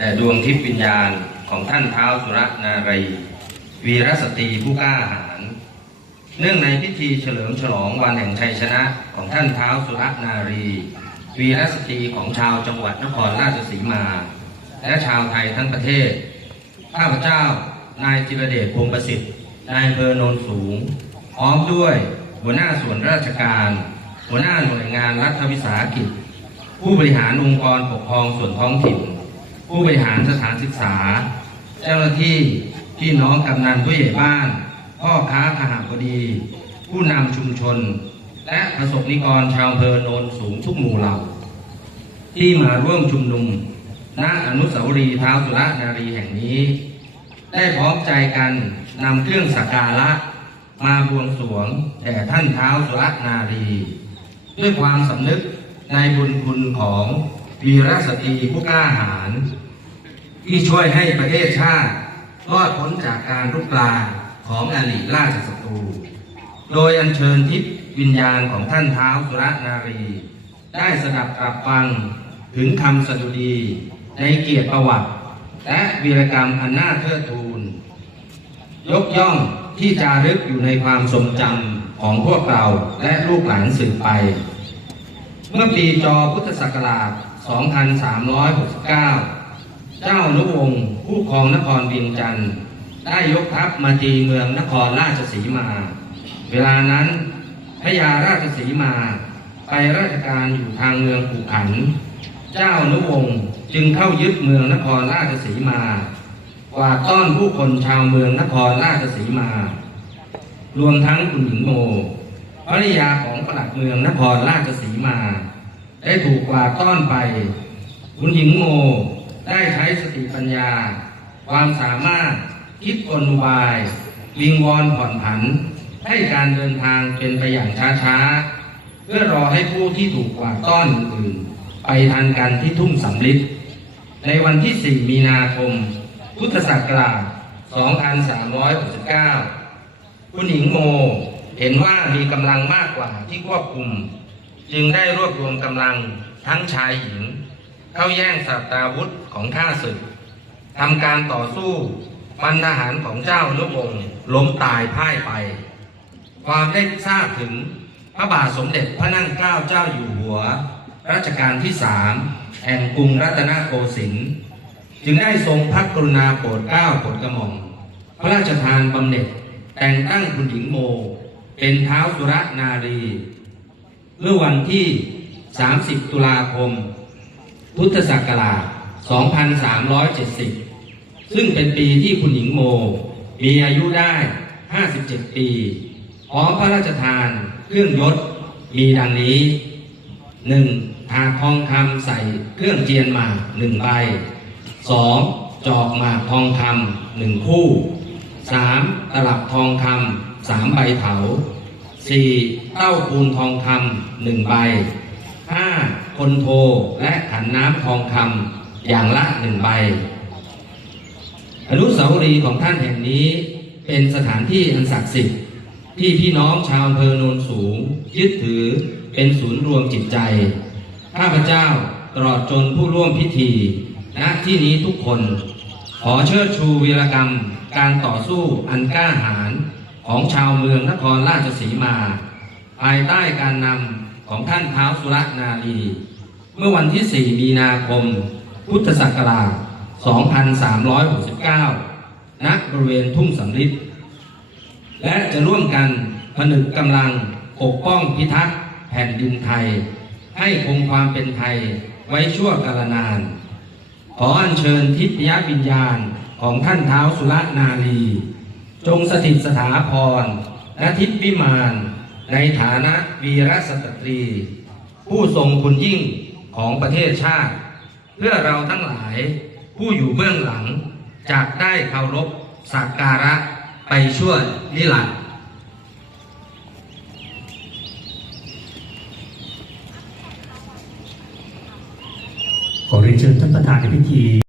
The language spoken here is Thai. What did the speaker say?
แด่ดวงทิพย์วิญญาณของท่านเท้าวสุรนารี วีรสตรีผู้กล้าหาญเนื่องในพิธีเฉลิมฉลองวันแห่งชัยชนะของท่านเท้าวสุรนารี วีรสตรีของชาวจังหวัดนครราชสีมา และชาวไทยทั้งประเทศ ข้าพเจ้านายจิรเดชพงศ์ประสิทธิ์นายเภอโนนสูง พร้อมด้วยหัวหน้าส่วนราชการ หัวหน้าหน่วยงานรัฐวิสาหกิจ ผู้บริหารองค์กรปกครองส่วนท้องถิ่น ผู้บริหารสถานศึกษา เจ้าหน้าที่พี่น้องกำนันผู้ใหญ่บ้านพ่อค้าขหาบดี ผู้นำชุมชน และประสบนิกรชาวอำเภอโนนสูงทุกหมู่เหล่า ที่มาร่วมชุมนุมณอนุสาวรีย์เท้าวสุรนารีแห่งนี้ ได้พร้อมใจกันนำเครื่องสักการะ มาบวงสรวงแด่ท่านเท้าวสุรนารี ด้วยความสำนึกในบุญคุณของ วีรสตรีผู้กล้าหาญที่ช่วยให้ประเทศชาติรอดพ้นจากการรุกรานของอลิราชศัตรู โดยอัญเชิญทิพย์วิญญาณของท่านเท้าสุรนารี ได้สดับตรับฟังถึงคำสดุดีในเกียรติประวัติ และวีรกรรมอันน่าเทิดทูน ยกย่องที่จารึกอยู่ในความทรงจำของพวกเราและลูกหลานสืบไป เมื่อปีจอพุทธศักราช 2369 เจ้านุวงศ์ผู้ครองนครเวียงจันทร์ได้ยกทัพมาตีเมืองนครราชสีมา เวลานั้นพระยาราชสีมา ไปราชการอยู่ทางเมืองขู่ขัน เจ้านุวงศ์จึงเข้ายึดเมืองนครราชสีมากวาดต้อนผู้คนชาวเมืองนครราชสีมา รวมทั้งคุณหญิงโมภริยาของปลัดเมืองนครราชสีมา ได้ถูกกวาดต้อนไป คุณหญิงโมได้ใช้สติปัญญา ความสามารถคิดกลอุบาย วิงวอนผ่อนผัน ให้การเดินทางเป็นไปอย่างช้าๆ เพื่อรอให้ผู้ที่ถูกกวาดต้อนอื่นๆ ไปทันกันที่ทุ่งสำลิดในวันที่ 4 มีนาคม พุทธศักราช 2369 คุณหญิงโมเห็นว่ามีกำลังมากกว่าที่ควบคุม จึงได้รวบรวมกำลังทั้งชายหญิง เข้าแย่งสัตราวุธของข้าศึกทำการต่อสู้มันทหารของเจ้านุวงล้มตายพ่ายไป ความได้ทราบถึงพระบาทสมเด็จพระนั่งเกล้าเจ้าอยู่หัว รัชกาลที่สามแห่งกรุงรัตนโกสินทร์จึงได้ทรงพระกรุณาโปรดเกล้าโปรดกระหม่อมพระราชทานบำเหน็จแต่งตั้งคุณหญิงโม เป็นเท้าวสุรนารี เมื่อวันที่ 30 ตุลาคม พุทธศักราช 2370 ซึ่งเป็นปีที่คุณหญิงโม มีอายุได้ 57 ปี พร้อมพระราชทานเครื่องยศมีดังนี้ 1. ถาทองคำใส่เครื่องเจียนหมากหนึ่งใบ 2. จอกหมากทองคำหนึ่งคู่ 3. ตลับทองคำสามใบเถา 4. เต้าปูนทองคำหนึ่งใบ 5. คนโทและขันน้ำทองคำอย่างละหนึ่งใบ อนุสาวรีย์ของท่านแห่งนี้เป็นสถานที่อันศักดิ์สิทธิ์ที่พี่น้องชาวอำเภอโนนสูง ยึดถือเป็นศูนย์รวมจิตใจ ข้าพเจ้าตลอดจนผู้ร่วมพิธีณที่นี้ทุกคน ขอเชิดชูวีรกรรมการต่อสู้อันกล้าหาญ ของชาวเมืองนครราชสีมา ภายใต้การนำของท่านเท้าวสุรนารี เมื่อวันที่ 4 มีนาคม พุทธศักราช 2369 ณ บริเวณทุ่งสำริดและจะร่วมกันผนึกกำลังปกป้องพิทักษ์แผ่นดินไทย ให้คงความเป็นไทยไว้ชั่วกาลนาน ขออัญเชิญทิพยวิญญาณของท่านเท้าวสุรนารี จงสถิตสถาพรและทิพวิมานในฐานะวีรสตรี ผู้ทรงคุณยิ่งของประเทศชาติ เพื่อเราทั้งหลายผู้อยู่เบื้องหลังจะได้เคารพสักการะไปชั่วนิรันดร์ขอเรียนเชิญท่านประธานในพิธี